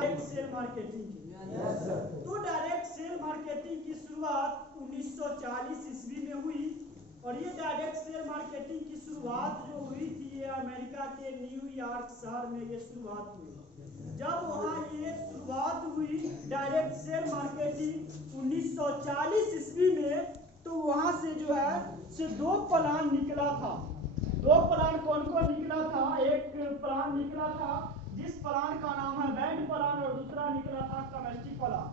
Direct cell marketing की। तो direct cell marketing की शुरुआत 1940 ईस्वी में हुई और ये डायरेक्ट सेल मार्केटिंग की शुरुआत जो हुई थी ये अमेरिका के न्यूयॉर्क शहर में ये शुरुआत हुई। जब वहाँ ये शुरुआत हुई डायरेक्ट सेल मार्केटिंग 1940 ईस्वी में, तो वहाँ से जो है से दो प्लान निकला था। दो प्लान कौन कौन निकला था? एक प्लान निकला था जिस प्लान का नाम है बैंड प्लान और दूसरा निकला था कमेस्ट्री प्लान।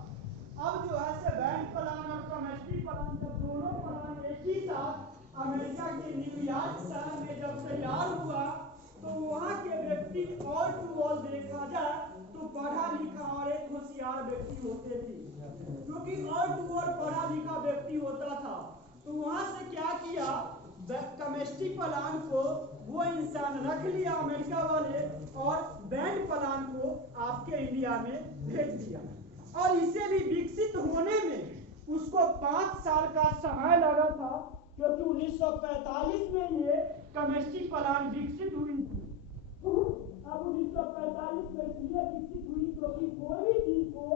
अब जो है से बैंड प्लान और कमेस्ट्री प्लान जब दोनों प्लान एक ही साथ अमेरिका के न्यूयॉर्क शहर में जब तैयार हुआ, तो वहाँ के व्यक्ति ऑल टू ऑल देखा जाए तो पढ़ा लिखा और एक होशियार व्यक्ति होते थे। क्योंकि ऑल टू ऑल पढ़ा लिखा व्यक्ति होता था, तो वहाँ से क्या किया, केमिस्ट्री प्लान को वो इंसान रख लिया अमेरिका वाले और बैंड प्लान को आपके इंडिया में भेज दिया। और इसे भी विकसित होने में उसको 5 साल का समय लगा था, क्योंकि 1945 में ये केमिस्ट्री प्लान विकसित हुई थी। अब 1945 में इसलिए विकसित हुई क्योंकि कोई भी चीज को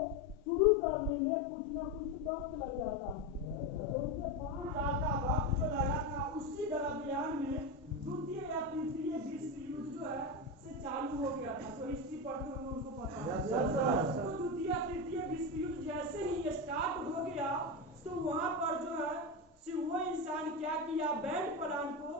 शुरू करने में कुछ न कुछ वक्त लग जाता है, तो उससे 5 साल का वक्त जो लगा था उसी दरमियान में द्वितीय या तृतीय विश्व युद्ध जो है से चालू हो गया था। तो हिस्ट्री पढ़ते हुए उनको पता है। तो द्वितीय तृतीय विश्व युद्ध जैसे ही स्टार्ट हो गया, तो वहां पर जो है से वो इंसान क्या किया, बैंड प्लान को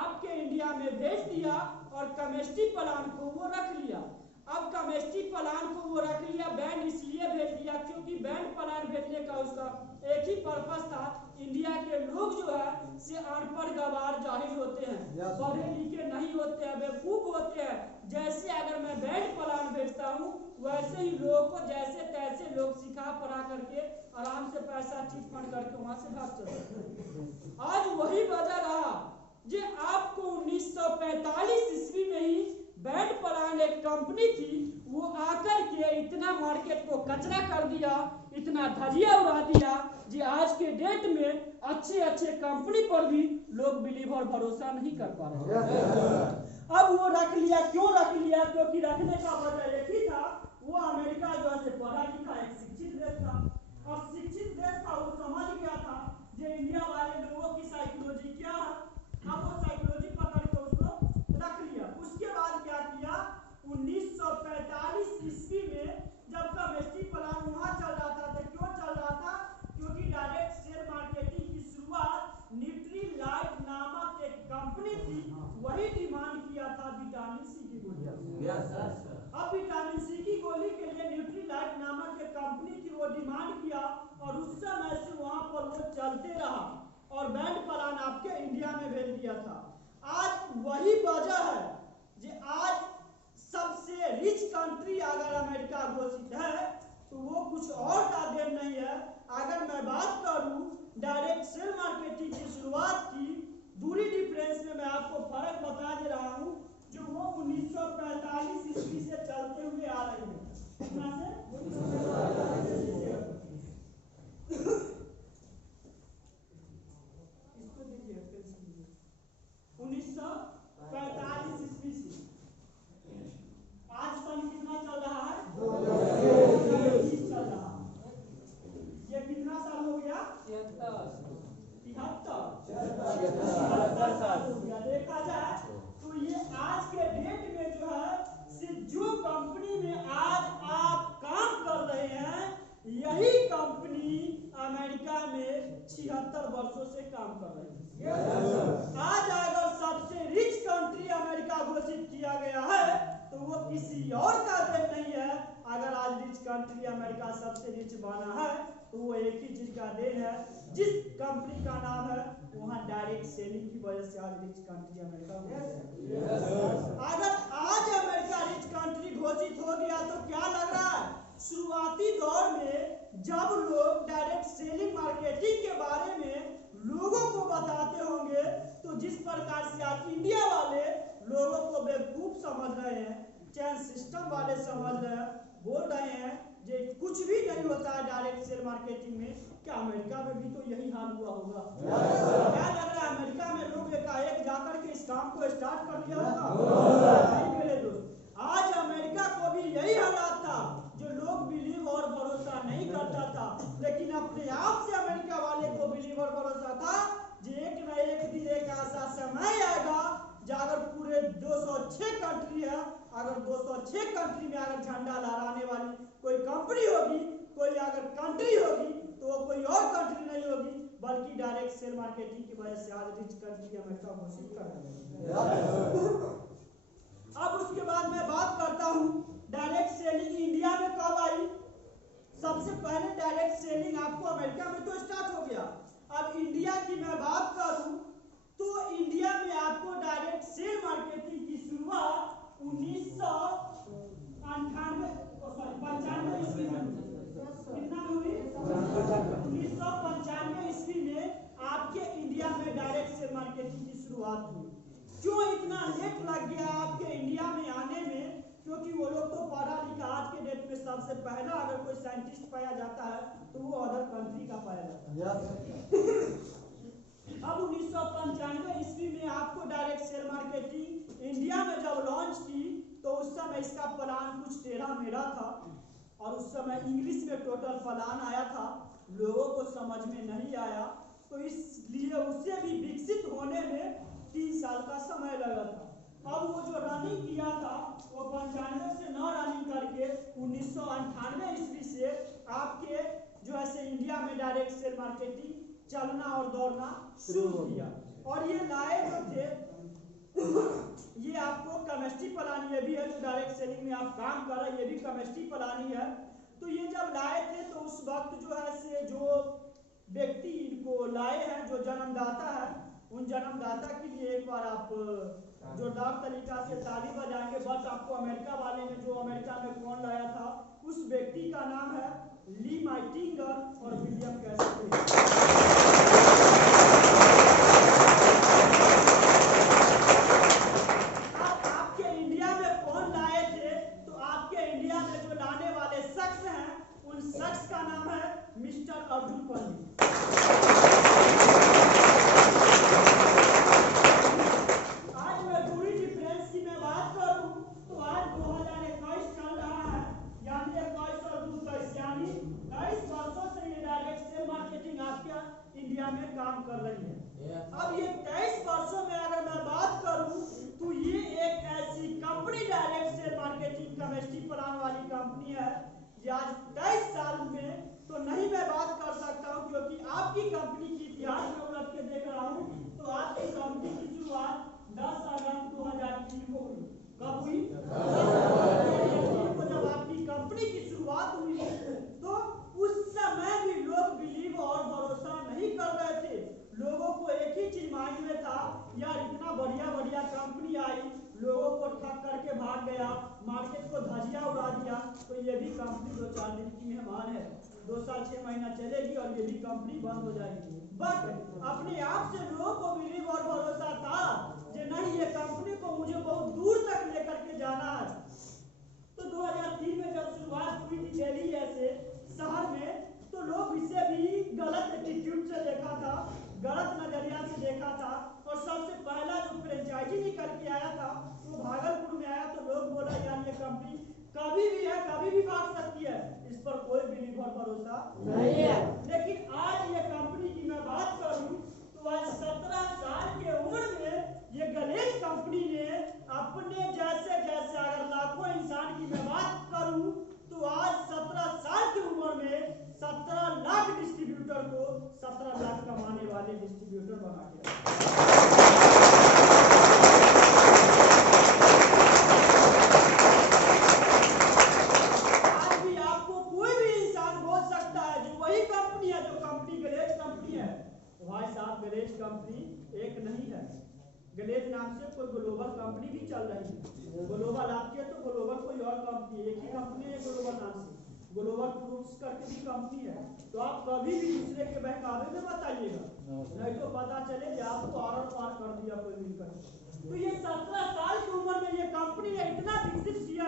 आपके इंडिया में भेज दिया और केमिस्ट्री प्लान को वो रख लिया। अब केमिस्ट्री प्लान को वो रख लिया, बैंड इसलिए भेज दिया क्योंकि बैंड प्लान भेजने का उसका एक ही पर्पस था, इंडिया के लोग जो है से अनपढ़ गवार जाहिल होते हैं, पढ़े लिखे नहीं होते हैं, बेवकूफ होते हैं। जैसे अगर मैं बैंड प्लान भेजता हूँ वैसे ही लोगों को जैसे तैसे लोग सिखा पढ़ा करके आराम से पैसा चिट फंड करके वहां से भाग चलते। आज वही वजह रहा जे आपको 1945 ईस्वी में ही बैंड प्लान एक कंपनी थी, वो आकर के इतना मार्केट को कचरा कर दिया, इतना धजिया उड़ा दिया जी आज के डेट में अच्छे अच्छे कंपनी पर भी लोग बिलीव और भरोसा नहीं कर पा रहे। अब वो रख लिया, क्यों रख लिया? क्योंकि रखने का वजह एक ही था, वो अमेरिका जो है पढ़ा लिखा एक शिक्षित देश था, और शिक्षित देश था वो समझ गया था जो इंडिया वाले लोगों की साइकोलॉजी क्या है। अब वो साइकोलॉजी पकड़ के उसको रख लिया। उसके बाद क्या किया, 1945 ईस्वी में जब केमिस्ट्री प्लान वहां चल रहा था, तो क्यों चल रहा था? क्योंकि डायरेक्ट शेयर मार्केटिंग की शुरुआत न्यूट्रीलाइट नामक एक कंपनी थी, वही डिमांड किया था विटामिन सी की गोली। अब विटामिन सी की गोली के लिए न्यूट्रीलाइट नामक एक कंपनी थी, वो डिमांड किया और उस समय से वहां पर वो चलते रहा और बैंड प्लान आपके इंडिया में भेज दिया था। आज वही वजह है कि आज सबसे रिच कंट्री अगर अमेरिका घोषित है तो वो कुछ और का देन नहीं है। अगर मैं बात करूं डायरेक्ट सेल मार्केटिंग की शुरुआत की दूरी डिफरेंस में, मैं आपको फर्क बता दे रहा हूं, जो वो 1945 ईस्वी से चलते हुए आ रही है। कितना से? 1945 ईस्वी से आज सन कितना चल रहा है? 2020 चल रहा है। ये कितना साल हो गया? 73 साल हो गया। देखा जाए तो ये आज के डेट में जो है जो कंपनी में आज आप काम कर रहे हैं, यही कंपनी अमेरिका में 76 वर्षों से काम कर रही है। आज अगर सबसे रिच कंट्री अमेरिका घोषित किया गया है तो वो किसी और का देन नहीं है। अगर आज रिच कंट्री अमेरिका सबसे रिच बना है तो वो एक ही चीज का देन है, जिस कंपनी का नाम है वहां डायरेक्ट सेलिंग की वजह से आज रिच कंट्री अमेरिका अगर आज अमेरिका रिच कंट्री घोषित हो गया तो क्या लग रहा है? शुरुआती दौर में जब लोग डायरेक्ट सेलिंग मार्केटिंग के बारे में लोगों को बताते होंगे, तो जिस प्रकार से आज इंडिया वाले लोगों को बेवकूफ समझ रहे हैं, चैन सिस्टम वाले समझ रहे हैं, बोल रहे हैं जो कुछ भी नहीं होता है डायरेक्ट शेयर मार्केटिंग में, क्या अमेरिका में भी तो यही हाल हुआ होगा? क्या लग रहा है अमेरिका में लोग एकाएक जाकर के इस काम को स्टार्ट कर दिया होगा? नहीं मेरे दोस्त, आज अमेरिका को भी यही हालात था जो लोग नहीं करता था, लेकिन अपने आप से अमेरिका वाले को बिलीव और भरोसा था कि एक न एक दिन एक ऐसा समय आएगा अगर पूरे 206 कंट्री है, अगर 206 कंट्री में अगर झंडा लहराने वाली कोई कंपनी होगी, कोई अगर कंट्री होगी, तो वो कोई और कंट्री नहीं होगी बल्कि डायरेक्ट शेयर मार्केटिंग की वजह से आज रिच कंट्री अमेरिका घोषित कर दिया। अब उसके बाद मैं बात करता हूँ डायरेक्ट सेलिंग इंडिया में कब आई। सबसे पहले डायरेक्ट सेलिंग आपको अमेरिका में तो स्टार्ट हो गया। अब इंडिया की मैं बात करूं तो इंडिया में आपको डायरेक्ट सेल मार्केटिंग की शुरुआत 1995 ईस्वी में कितना हुई? 1995 ईस्वी में आपके इंडिया में डायरेक्ट सेल मार्केटिंग की शुरुआत हुई। क्यों इतना लेट लग गया आपके इंडिया में आने में? क्योंकि वो लोग तो पढ़ा लिखा, आज के डेट में सबसे पहला अगर कोई साइंटिस्ट पाया जाता है तो वो अदर कंट्री का पाया जाता है। अब 1995 ईस्वी में आपको डायरेक्ट शेयर मार्केटिंग इंडिया में जब लॉन्च की तो उस समय इसका प्लान कुछ टेढ़ा मेढ़ा था और उस समय इंग्लिश में टोटल प्लान आया था, लोगों को समझ में नहीं आया, तो इसलिए उसे भी विकसित होने में 3 साल का समय लगा था। अब वो जो रनिंग किया था वो 95 से न रनिंग करके 1998 ईस्वी से आपके जो है इंडिया में डायरेक्ट सेल मार्केटिंग चलना और दौड़ना शुरू किया। और ये लाए जो थे ये आपको केमिस्ट्री प्लान, ये भी है जो डायरेक्ट सेलिंग में आप काम कर रहे हैं, ये भी केमिस्ट्री प्लान ही है। तो ये जब लाए थे तो उस वक्त जो है से जो व्यक्ति इनको लाए हैं, जो जन्मदाता है, उन जन्मदाता के लिए एक बार आप जोरदार तरीका से ताली बजाएंगे। बस आपको अमेरिका वाले में जो अमेरिका में कौन लाया था उस व्यक्ति का नाम है ली माइटिंगर और विलियम कैसिडी। आपके इंडिया में कौन लाए थे? तो आपके इंडिया में जो लाने वाले शख्स हैं उन शख्स का नाम है मिस्टर अर्जुन पंडित। इंडिया में काम कर रही है। अब ये 23 वर्षों में अगर मैं बात करूं तो ये एक ऐसी company direct share marketing chemistry plan वाली कंपनी है जो आज 23 साल में तो नहीं मैं बात कर सकता हूं, क्योंकि आपकी कंपनी की इतिहास में उलट के देख रहा हूं तो आपकी कंपनी की शुरुआत 10 अगस्त 2003 को हुई। कब हुई? 10 अगस्त को जब आपकी कंपनी की शुरुआत हुई तो उस समय भी लोग बिलीव और भरोसा नहीं कर रहे थे। लोगों को एक ही चीज माइंड में था, यार इतना बढ़िया बढ़िया कंपनी आई, लोगों को ठग करके भाग गया, मार्केट को धजिया उड़ा दिया, तो ये भी कंपनी 2-4 दिन की मेहमान है, 2 साल 6 महीना चलेगी और ये भी कंपनी बंद हो जाएगी। बट अपने आप से लोगों को बिलीव और भरोसा था कि नहीं, ये कंपनी को मुझे बहुत दूर तक लेकर के जाना है। तो 2003 में जब शुरुआत हुई थी दिल्ली ऐसे शहर में, तो लोग इसे भी गलत एटीट्यूड से देखा था, गलत नजरिया से देखा था। और सबसे पहला जो फ्रेंचाइजी निकल के आया था वो भागलपुर में आया, तो लोग बोला यार ये कंपनी कभी भी है, कभी भी भाग सकती है, इस पर कोई बिलीव और भरोसा नहीं है। लेकिन आज ये कंपनी की मैं बात करूं तो आज 17 साल के उम्र में ये गणेश कंपनी ने अपने जैसे अगर लाखों इंसान की मैं बात करूं तो आज 17 साल की उम्र में 17 लाख डिस्ट्रीब्यूटर को 17 लाख कमाने वाले डिस्ट्रीब्यूटर बना के आज भी आपको कोई भी इंसान बोल सकता है जो वही कंपनी है, जो कंपनी गणेश कंपनी है। भाई साहब गणेश कंपनी एक नहीं है, गणेश नाम से कोई ग्लोबल कंपनी भी चल रही है। ग्लोबल आपकी है तो ग्लोबल कोई और कंपनी, एक ही कंपनी है ग्लोबल नाम से, ग्लोबल फ्रूट्स करके भी कंपनी है। तो आप कभी भी दूसरे के बहकावे में बताइएगा, नहीं तो पता चले कि आपको आर पार कर दिया कोई मिलकर। तो ये 17 साल की उम्र में ये कंपनी ने इतना विकसित किया,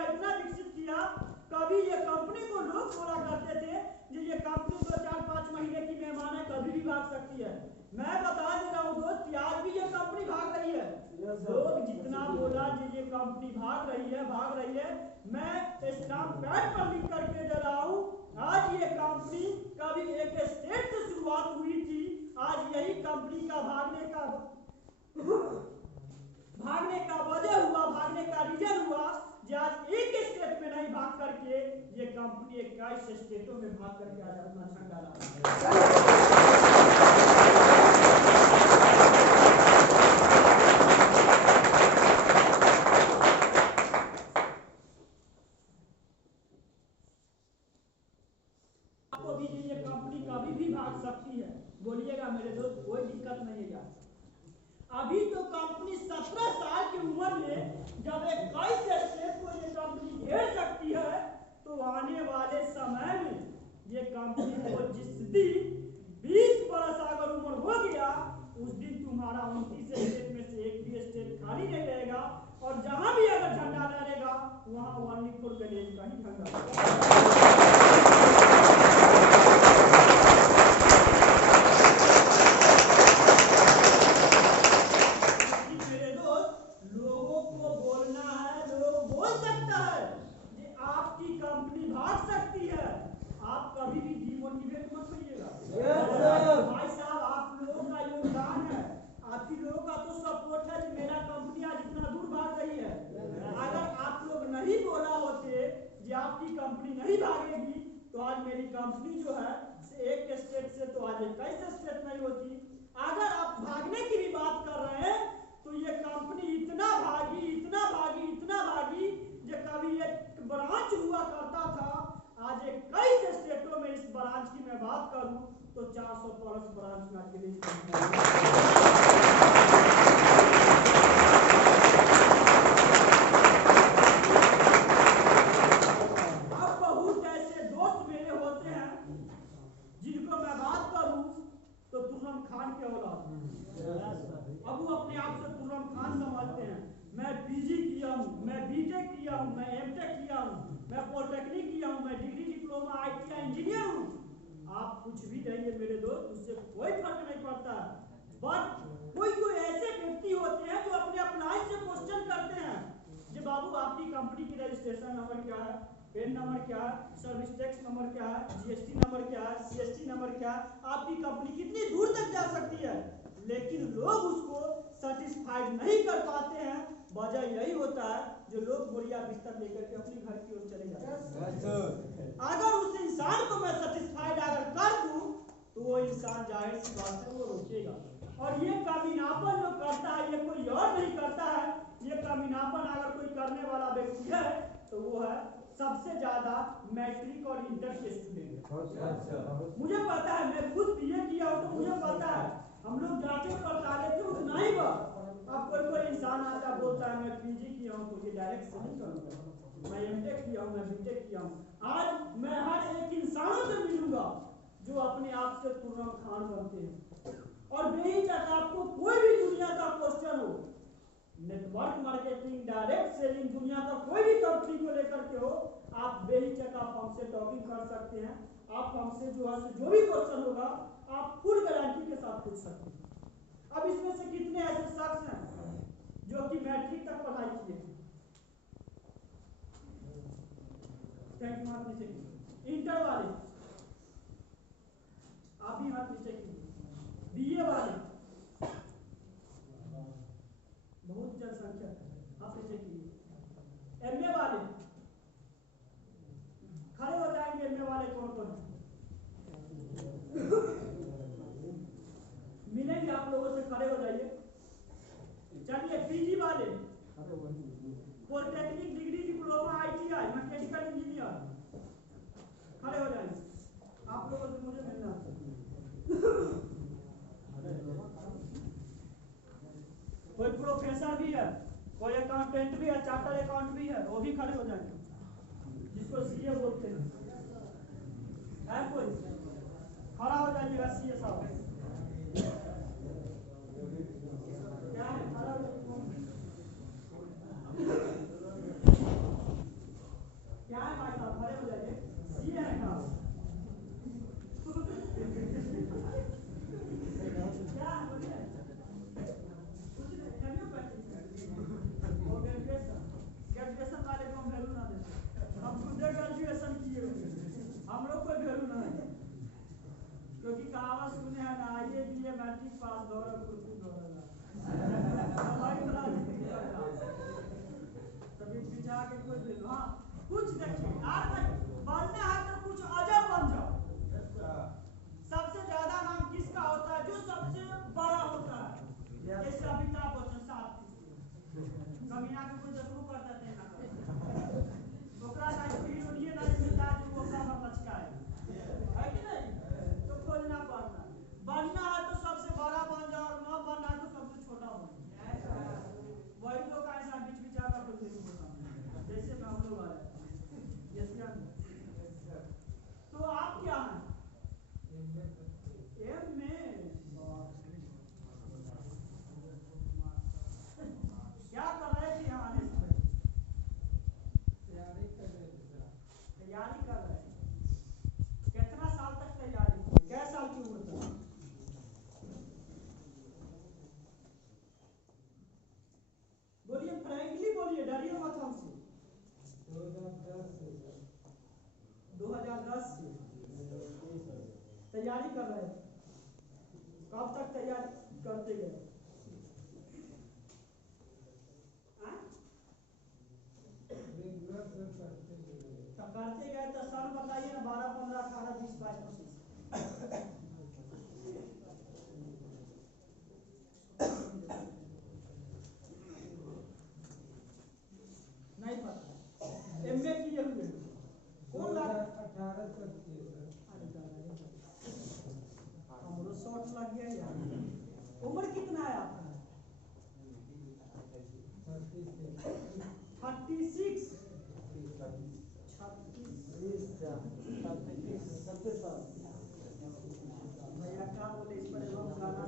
कभी ये कंपनी को लोग बोला करते थे कि ये कंपनी 2-4-5 महीने की मेहमान है, कभी भी भाग सकती है। मैं बता दे रहा हूँ दोस्त, आज भी ये कंपनी भाग रही है। लोग जितना बोला कि ये कंपनी भाग रही है, मैं स्टाम्प पैड पर लिख करके दे रहा हूँ, आज ये कंपनी कंपनी कभी एक स्टेट से शुरुआत हुई थी, आज यही कंपनी का भागने का वजह हुआ, भागने का रीजन हुआ कि आज एक स्टेट में नहीं भाग करके ये कंपनी 21 स्टेटों में भाग करके आज अपना झंडा लगा। आपको भी ये कंपनी कभी भी भाग सकती है, बोलिएगा मेरे दोस्त, कोई दिक्कत नहीं है। अभी तो कंपनी 17 साल की उम्र में जब 21 स्टेट को ये कंपनी घेर सकती है, तो आने वाले समय में ये कंपनी को जिस दिन 20 बरस अगर उम्र हो गया, उस दिन तुम्हारा 29 स्टेट में से एक भी स्टेट खाली नहीं रहेगा, और जहां भी अगर झंडा लहरेगा वहां वानीपुर गणेश का ही झंडा। भाई साहब, आप लोगों का योगदान है, आप ही लोगों का तो सपोर्ट है कि मेरा कंपनी आज इतना दूर भाग रही है। अगर आप लोग नहीं बोला होते कि आपकी कंपनी नहीं भागेगी, तो आज मेरी कंपनी जो है एक स्टेट से तो आज 21 स्टेट नहीं होती। अगर आप भागने की भी बात कर रहे हैं, तो ये कंपनी इतना भागी जो कभी एक ब्रांच हुआ करता था, आज 21 स्टेटों में इस ब्रांच की मैं बात करूं तो 400 प्लस ब्रांच में के लिए अब बहुत ऐसे दोस्त मेरे होते हैं जिनको मैं बात करूं तो तुर्रम खान के औलाद, अब वो अपने आप से तुर्रम खान समझते हैं। मैं पीजी किया हूं, मैं बीटेक किया हूं, मैं एमटेक किया हूं, मैं पॉलिटेक्निक किया हूं, मैं डिग्री डिप्लोमा आईटी इंजीनियर हूं। आप कुछ भी रहिए मेरे दोस्त, उससे कोई फर्क नहीं पड़ता। बट कोई ऐसे व्यक्ति होते हैं जो अपने अप्लाई से क्वेश्चन करते हैं कि बाबू आपकी कंपनी की रजिस्ट्रेशन नंबर क्या है, पेन नंबर क्या है, सर्विस टैक्स नंबर क्या है, जीएसटी नंबर क्या है, सीएसटी नंबर क्या है, आपकी कंपनी कितनी दूर तक जा सकती है। लेकिन लोग उसको सेटिस्फाइड नहीं कर पाते हैं। वजह यही होता है जो लोग बोरिया बिस्तर लेकर के अपने घर की ओर चले जाते हैं। अगर उस इंसान को मैं सेटिस्फाइड अगर कर दूं, तो वो इंसान जाहिर सी बात है वो रुकेगा। और ये कमीनापन जो करता है, ये कोई और नहीं करता है। ये कमीनापन अगर कोई करने वाला व्यक्ति है तो वो है सबसे ज्यादा मैट्रिक और इंटर के स्टूडेंट। मुझे पता है, मैं खुद बीए किया हूं तो मुझे पता है, हम लोग जांचे पड़ताले थे उतना ही बात। अब कोई इंसान आता बोलता है मैं पीजी किया हूं तो ये डायरेक्ट से नहीं करूंगा, मैं एमटेक किया हूं, मैं बीटेक किया हूं। आज मैं हर एक इंसानों से मिलूंगा जो अपने आप से तुर्रम खान बनते हैं। और बेहिचक आपको कोई भी दुनिया का क्वेश्चन हो, नेटवर्क मार्केटिंग, डायरेक्ट सेलिंग, दुनिया का कोई भी कंपनी को लेकर के हो, आप बेहिचक आप हमसे टॉकिंग कर सकते हैं। आप हमसे जो है जो भी क्वेश्चन होगा आप फुल गारंटी के साथ पूछ सकते हैं। अब इसमें से कितने ऐसे शख्स हैं जो कि मैट्रिक तक पढ़ाई किए हैं? हाथ नीचे कीजिए। इंटर वाले आप भी हाथ नीचे कीजिए। बीए वाले बहुत जनसंख्या है, हाथ नीचे कीजिए। एमए वाले खड़े हो जाएंगे। एमए वाले कौन कौन है? मिलेंगे आप लोगों से, खड़े हो जाइए। चलिए पीजी वाले, polytechnic degree diploma ITI mechanical engineer, खड़े हो जाइए। आप लोगों से मुझे मिलना है। कोई प्रोफेसर भी है, कोई अकाउंटेंट भी है, चार्टर्ड अकाउंट भी है, वो भी खड़े हो जाएंगे, जिसको सीए बोलते हैं। है कोई? खड़ा हो जाइएगा सीए साहब। क्या है? खड़ा हो मैट्रिक पास दौरा कुर्सी दौरा भाई बड़ा तभी पिछा के कोई भी हाँ कुछ देखिए यार बनना है तो कुछ अजब बन जाओ। सबसे ज्यादा नाम किसका होता है? जो सबसे बड़ा होता है। जैसे अमिताभ बच्चन 7 कमीना के कोई जरूर करता थे ना ओकरा ना हीरो लिए ना मिलता जो वो कमर लचका है कि नहीं? तो खोजना पड़ता बनना है तो सबसे बड़ा बन जाओ और न बनना है तो सबसे छोटा बन वही तो ऐसा बीच बिचा का कुछ नहीं होता जैसे में हम लोग आ जाते हैं। तो आप क्या हैं? एम में क्या कर रहे थे यहाँ आने से? तैयारी कर रहे हैं। कितना साल तक तैयारी की? क्या साल की उम्र तक? बोलिए फ्रैंकली बोलिए, डरिए मत हमसे। 2010 से तैयारी कर रहे थे। कब तक तैयारी करते गए? करते गए तो साल बताइए ना, 12, 15, 18, 20, 22, 25। नहीं पता। एमए किए हुए कौन लाख? 18 तक किए हमरो शॉर्ट लग गया यार। उम्र कितना है आपका? 36। 36 भैया क्या बोले इस पर लोग गाना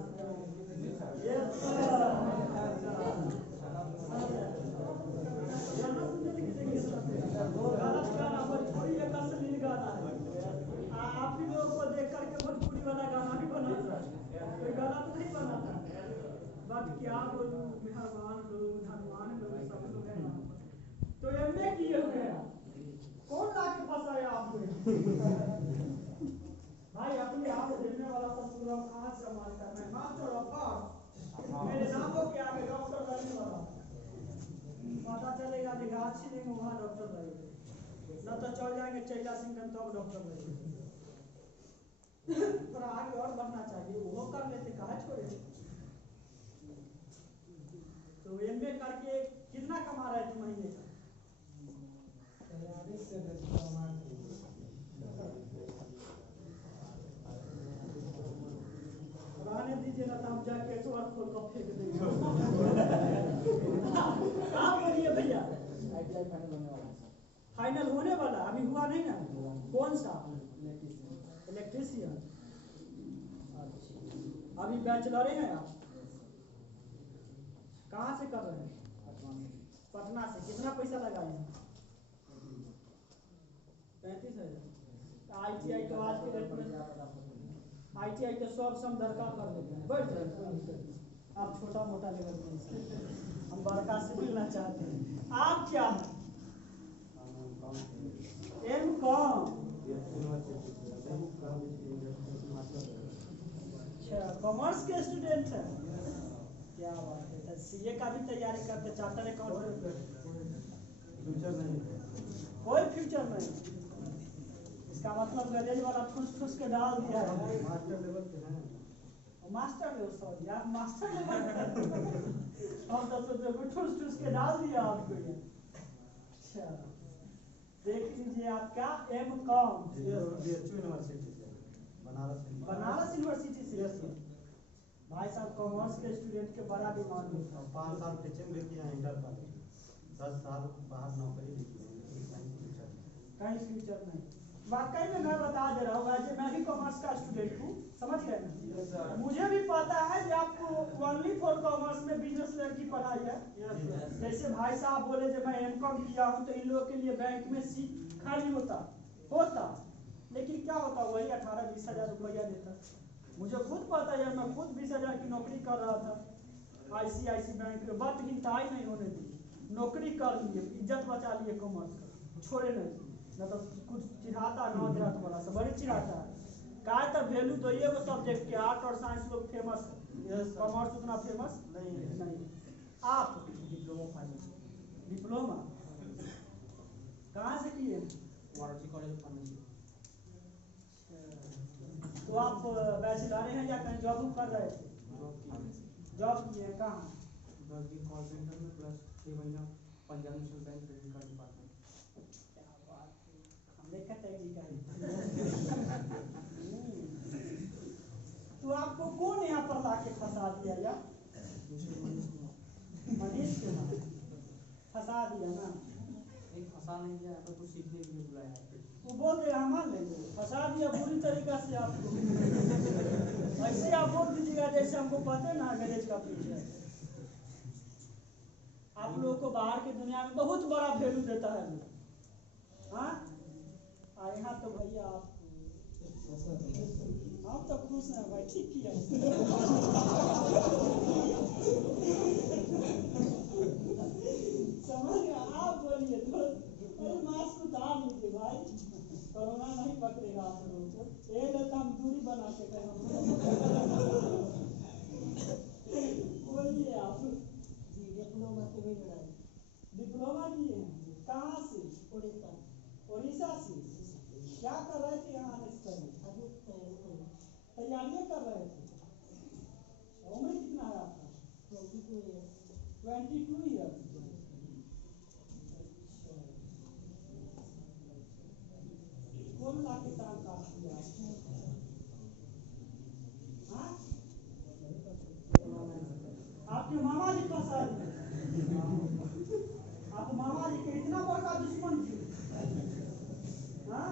गलत गाना भोजपुरी एक अश्लील गाना है। आप ही लोगों को देख करके भोजपुरी वाला गाना भी बनाता है, कोई गलत नहीं बनाता। बट क्या बोलूं, मेहरबान लोग धनवान लोग सब लोग हैं। तो एमए किए हुए हैं, कौन ला के फंसाया आपको? भाई अपने आप देने वाला तो पूरा हाथ से मारता है। मास्टर ऑफ मेरे नामों के आगे डॉक्टर लगने वाला पता चलेगा निगाची नहीं वहाँ डॉक्टर लगेगा, न तो चल जाएंगे चैला सिंह तब डॉक्टर लगेगा। थोड़ा आगे और बढ़ना चाहिए, वो कर लेते कहा छोड़े। तो एमए करके कितना कमा रहे थे महीने का? रहने दीजिए ना, हम जाके एक बार खोल कर फेंक देंगे। आप बोलिए भैया। फाइनल होने वाला अभी हुआ नहीं ना? कौन सा? इलेक्ट्रीशियन। अभी बैचलर हैं आप? कहाँ से कर रहे हैं? पटना से। कितना पैसा लगाए हैं? 35,000। ITI तो आज के डेट में ITI तो सब समदरका कर देते हैं, बढ़ जाए। आप छोटा मोटा लेवल में, हम बड़का से मिलना चाहते हैं। आप क्या हैं? M.Com। अच्छा, कॉमर्स के स्टूडेंट हैं, क्या बात है। CA का भी तैयारी करते, चार्टर अकाउंटेंट? फ्यूचर नहीं, कोई फ्यूचर नहीं। इसका मतलब गैरेज वाला ठूस के डाल दिया है। मास्टर लेवल पे हैं। मास्टर लेवल, सॉरी आप मास्टर लेवल हम तो सोचे ठूस के डाल दिया आपको ये। अच्छा, देख लीजिए आपका M.Com यूनिवर्सिटी से, बनारस यूनिवर्सिटी से। भाई साहब कॉमर्स के स्टूडेंट के बड़ा डिमांड होता है। 5 साल टीचिंग भी किया इंटर पर, 10 साल बाहर नौकरी भी की है, कहीं फ्यूचर नहीं। वाकई में मैं बता दे रहा हूँ, वैसे मैं भी कॉमर्स का स्टूडेंट हूँ, समझ गए ना? मुझे भी पता है कि आपको ओनली फॉर कॉमर्स में बिजनेस लेवल की पढ़ाई है। जैसे भाई साहब बोले जब मैं M.Com किया हूँ तो इन लोगों के लिए बैंक में सीट खाली होता, लेकिन क्या होता, वही 18-20 हज़ार रुपया देता। मुझे खुद पता है, मैं खुद 20 हज़ार की नौकरी कर रहा था ICICI बैंक में, बट हिंताई नहीं होने दी, नौकरी कर लिए, इज्जत बचा लिए कॉमर्स का, छोड़े नहीं, न तो कुछ चिढ़ाता नौजरात वाला सब बड़ी चिढ़ाता है। का तो वैल्यू तो ये सब्जेक्ट के आर्ट और साइंस लोग फेमस है, कॉमर्स उतना फेमस नहीं। आप डिप्लोमा फार्मेसी। डिप्लोमा कहाँ से किए? Varanasi college of pharmacy. तो आप बैचलर हैं या कहीं जॉब कर रहे थे? जॉब किए कहाँ? कॉल सेंटर में प्लस 6 महीना Punjab national bank credit card department. क्या बात है, हमने क्या टेक्निकल। तो आपको कौन यहाँ पर लाके फंसा दिया यार? मनीष कुमार फंसा दिया ना? नहीं फंसा नहीं दिया, तो कुछ सीखने के लिए बुलाया है। वो बोल रहे हम मान लेंगे, फंसा दिया बुरी तरीका से आपको। ऐसे आप बोल दीजिएगा जैसे हमको पता है ना अंग्रेज का पीछे। आप लोगों को बाहर की दुनिया में बहुत बड़ा वैल्यू देता है लोग। हाँ यहाँ तो भैया आप तो खुश हैं भाई, ठीक किया। समझ गया? आप बोलिए तो मास्क उतार लीजिए भाई, कोरोना नहीं पकड़ेगा आप लोगों को। ये तो हम दूरी बना के बोलिए आप। डिप्लोमा किए हैं कहाँ से? उड़ीसा से। क्या कर रहे थे यहाँ आने से पहले? तैयारियाँ कर रहे थे। उम्र कितना है आपका? 22 ईयर्स। कौन ला के काम काट दिया? हाँ आपके मामा जी फंसा दिए। आप मामा जी के इतना बड़ा दुश्मन थे? हाँ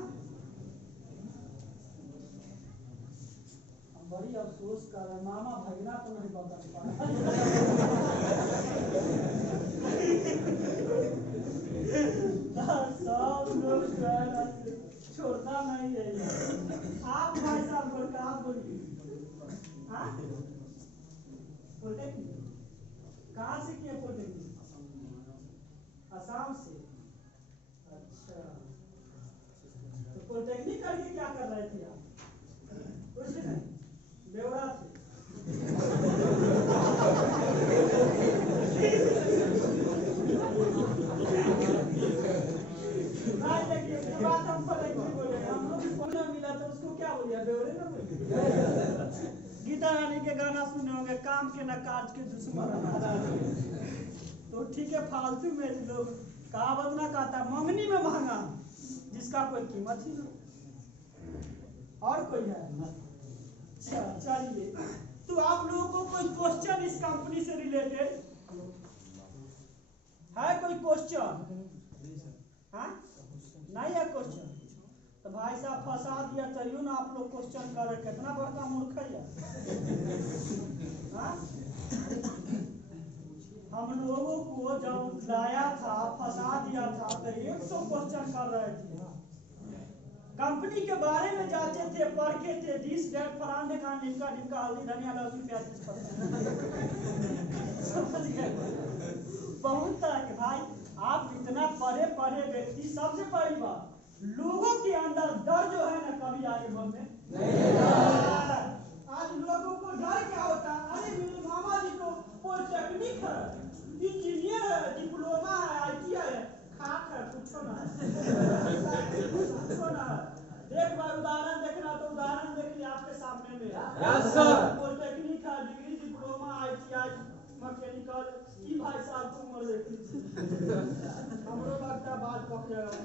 बड़ी अफसोस कर रहे, मामा भगना तो नहीं पकड़ पाया। सब लोग छोड़ना नहीं है। आप भाई साहब बोल कर आप बोलिए। हाँ पॉलिटेक्निक कहाँ से किए? पॉलिटेक्निक असम से। अच्छा तो पॉलिटेक्निक करके क्या कर रहे थे आप? कुछ नहीं, बेवड़ा थे। बात हम बोले, हम लोग पढ़ना मिला तो उसको क्या बोलिए, बेवड़े ना बोलिए। गीता रानी के गाना सुने होंगे, काम के न काज के दुश्मन। तो ठीक है, फालतू में लोग कहावत ना कहता मंगनी में महंगा जिसका कोई कीमत ही नहीं। और कोई है? चलिए, तो आप लोगों को कोई क्वेश्चन इस कंपनी से रिलेटेड है? कोई क्वेश्चन? हाँ नहीं है क्वेश्चन? तो भाई साहब फंसा दिया तैयो ना आप लोग क्वेश्चन कर रहे, कितना बड़का मूर्ख है। हाँ हम लोगों को जब लाया था फंसा दिया था तो 100 क्वेश्चन कर रहे थे। कंपनी के बारे में जाते थे, पढ़ते थे, दिस डेट फलाने का ढिमका हल्दी धनिया लहसुन प्याज समझ गए? बहुत तरह के भाई आप इतना पढ़े व्यक्ति, सबसे पहली बात लोगों के अंदर डर जो है ना कभी आगे बढ़ने नहीं। आज लोगों को डर क्या होता है? अरे मेरे मामा जी तो पॉलिटेक्निक है, इंजीनियर है, डिप्लोमा है, ITI है, खाक है, कुछ ना है। एक बार उदाहरण देखना तो उदाहरण देख लिया आपके सामने में। पॉलिटेक्निक है, डिग्री, डिप्लोमा, ITI, मैकेनिकल, की भाई साहब को उम्र देखी हमरो लगता बात पक जाएगा।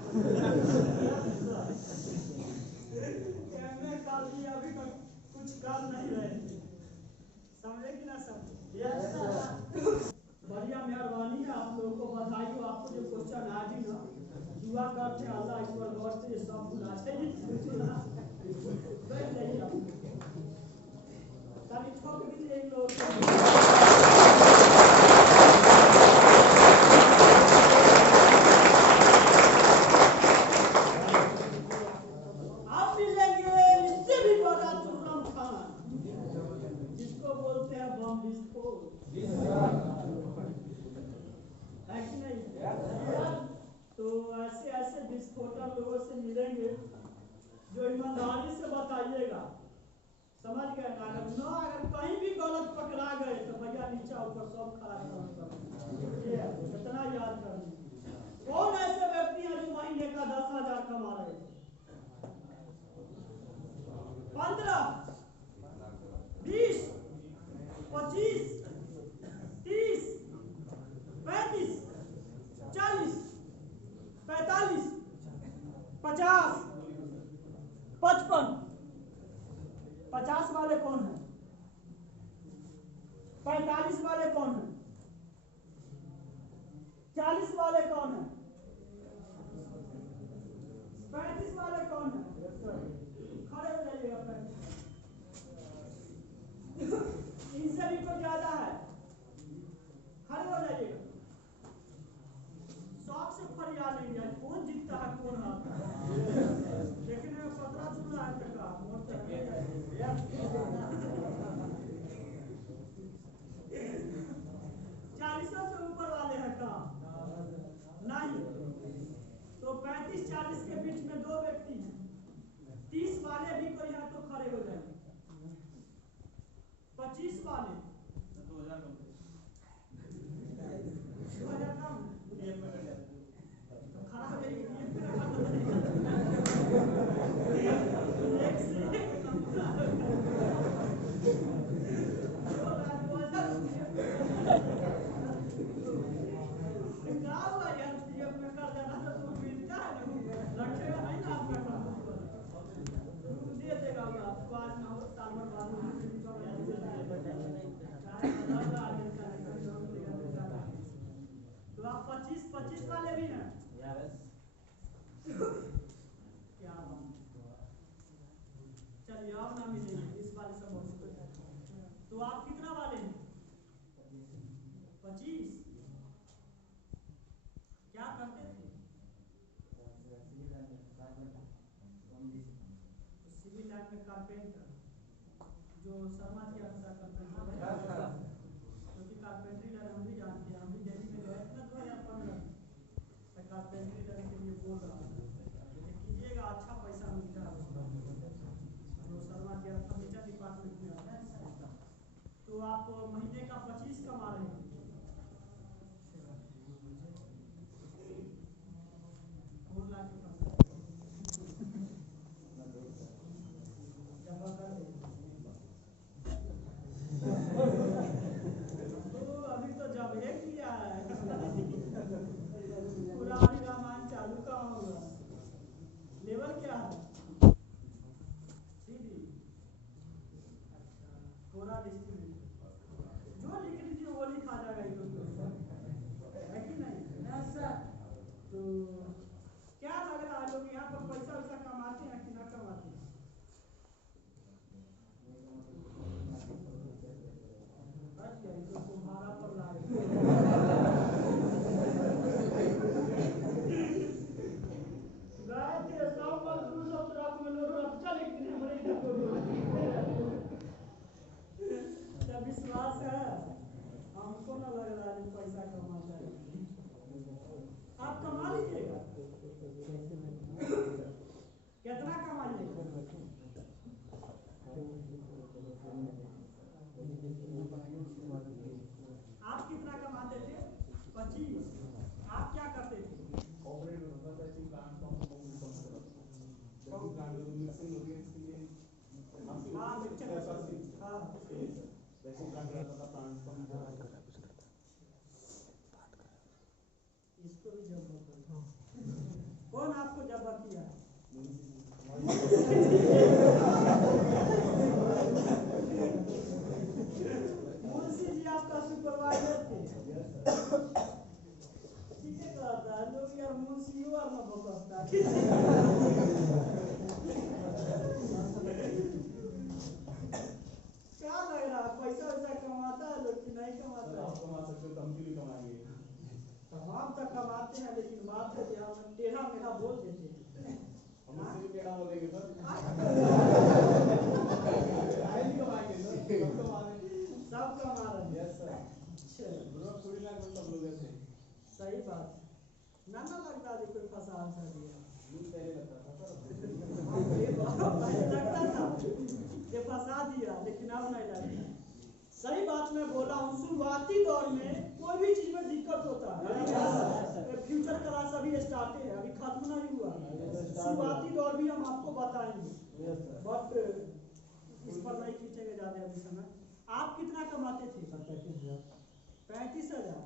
अभी तक कुछ कर नहीं रहे, समझे कि ना समझे? बढ़िया, मेहरबानी है आप लोगों को, बधाई हो। आपको जो क्वेश्चन आज ही ना दुआ करते हैं अल्लाह ईश्वर गौर से सब भुलाते हैं। तभी ठोक दीजिए इन लोगों को। तो ऐसे विस्फोटक लोगों से मिलेंगे जो ईमानदारी से बताइएगा, समझ गए ना? अगर कहीं भी गलत पकड़ा गए तो भैया नीचा ऊपर सब खड़ा कर इतना याद कर लीजिए। कौन ऐसे व्यक्ति हैं जो महीने का 10,000 कमा रहे थे? 15, 20, 25, 30, 35, 40, 45, 50, 55। 50 वाले कौन है? 45 वाले कौन है? 40 वाले कौन है? 35 वाले कौन है? खड़े हो जाइएगा। इनसे भी कोई ज्यादा है? खड़े हो जाइएगा। शौक से फरिया लेंगे कौन जीतता है कौन हारता है। देखने में पतला दुबला है टका मोटा चालीसों से ऊपर वाले हैं कहाँ? नहीं। तो 35-40 के बीच में दो व्यक्ति हैं। 30 वाले भी कोई है तो खड़े हो जाएंगे। 25 वाले 2000 कम 2000 कम तो खड़ा हो जाइए। तो आप 25 वाले भी हैं? क्या चलिए आप ना मिलेंगे 20 वाले सब बहुत। तो आप कितना वाले हैं? 25। क्या करते थे? सिविल लाइन में कारपेंटर, जो शर्मा जी आपका कारपेंटर, क्योंकि कारपेंट्री लाइन हम भी जानते हैं, हम भी दिल्ली में गए थे ना 2015 में, कारपेंट्री लाइन के लिए बोल रहा था कीजिएगा, अच्छा पैसा मिलता है उसमें। जो शर्मा जी फर्नीचर डिपार्टमेंट में आता है। तो आप महीने का 25 कमा रहे हैं। कौन ला के जमा कर दे। तो अभी तो जब एक किया है पुरानी रामायण चालू कहाँ होगा? लेवल क्या है? सीधी पूरा डिस्ट्रीब्यूट जो लिख लीजिए वो लिखा जाएगा है कि नहीं? तो क्या लग रहा है लोग यहाँ पर पैसा वैसा कमाते हैं कि ना कमाते हैं? तो तुम्हारा पर लागे विश्वास है हमको ना लग रहा है पैसा कमाता है। आप कमा लीजिएगा। कितना कमाइएगा? आप कितना कमाते थे? 25। आप क्या करते थे? इसको भी जब्बा कौन आपको जब्बा किया? मुंशी जी आपका सुपरवाइजर थे। ठीक है कहता है लोग यार मुंशी और ना भोगता क्या लग रहा है पैसा वैसा कमाता है लोग कि नहीं कमाता है? आप कमा सकते हो तो हम क्यों नहीं कमाएंगे? तो हम तो कमाते हैं लेकिन बात है कि हम टेढ़ा मेढ़ा बोल देते हैं। हम उससे भी टेढ़ा बोलेंगे सर। सब कमा रहे हैं। Yes sir. पूरी लाख में सब लोग ऐसे। सही बात। ना लगता है कोई फसाद कर दिया। पहले लगता था सर। लेकिन अब नहीं लगता। सही बात मैं बोला हूँ, शुरुआती दौर में कोई भी चीज में दिक्कत होता है। फ्यूचर क्लास अभी स्टार्ट है, अभी खत्म नहीं हुआ। शुरुआती दौर भी हम आपको बताएंगे, बट इस पर नहीं खींचेंगे ज्यादा अभी समय। आप कितना कमाते थे? 35,000।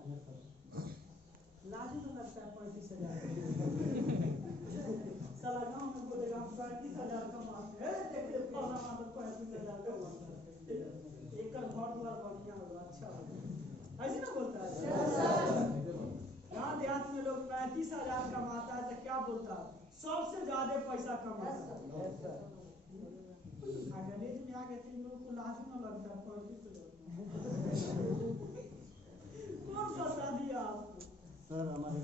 लाजू में लगता है 35,000। साला गाँव में बोलेगा हम 35,000 कमाते हैं, देखिए फलाना मतलब 35,000 कमाते हैं, एक घर द्वार बढ़िया होगा, अच्छा होगा, ऐसे ना बोलता है। गाँव देहात में लोग 35,000 कमाता है तो क्या बोलता है, सबसे ज्यादा पैसा कमाता है। गणेश में आ गए थे, इन लोगों को लाजू न लगता है 35,000। कौन फंसा दिया आपको? सर हमारे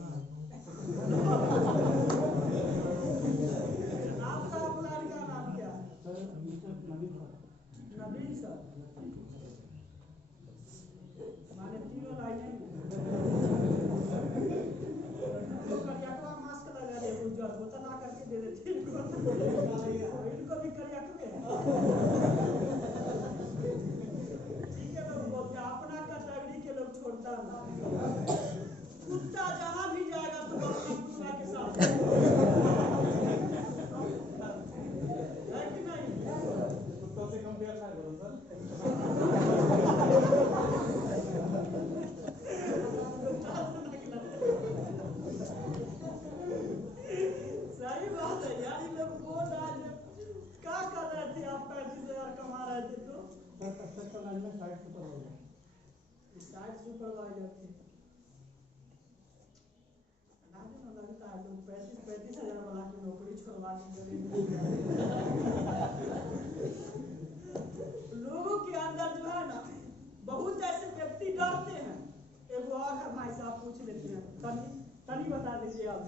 आपका अपलाइन का नाम क्या है? Sir Nabeel sir. माने तीनों लाइनें में करियाकवा मास्क लगा दे, उज्जवल बोतल ला करके दे देते इनको भी करियाकवा ठीक है। लोग बोलते हैं अपना कैटेगरी के लोग छोड़ता ना। कुत्ता जहाँ भी जाएगा तो अपना कुत्ता के साथ है कि नहीं? कुत्तों से कंपेयर ना करो सर। सही बात है यार, ये लोग बोल रहा है। क्या कर रहे थे आप? 35,000 कमा रहे थे तो कंस्ट्रक्शन लाइन में साइट सुपरवाइजर थे। लाजू न लगता है लोग 35,000 वाला की नौकरी छोड़वा के लोगों के अंदर जो है ना, बहुत ऐसे व्यक्ति डरते हैं। एगो और है भाई साहब, पूछ लेते हैं, तनी बता दीजिए आप।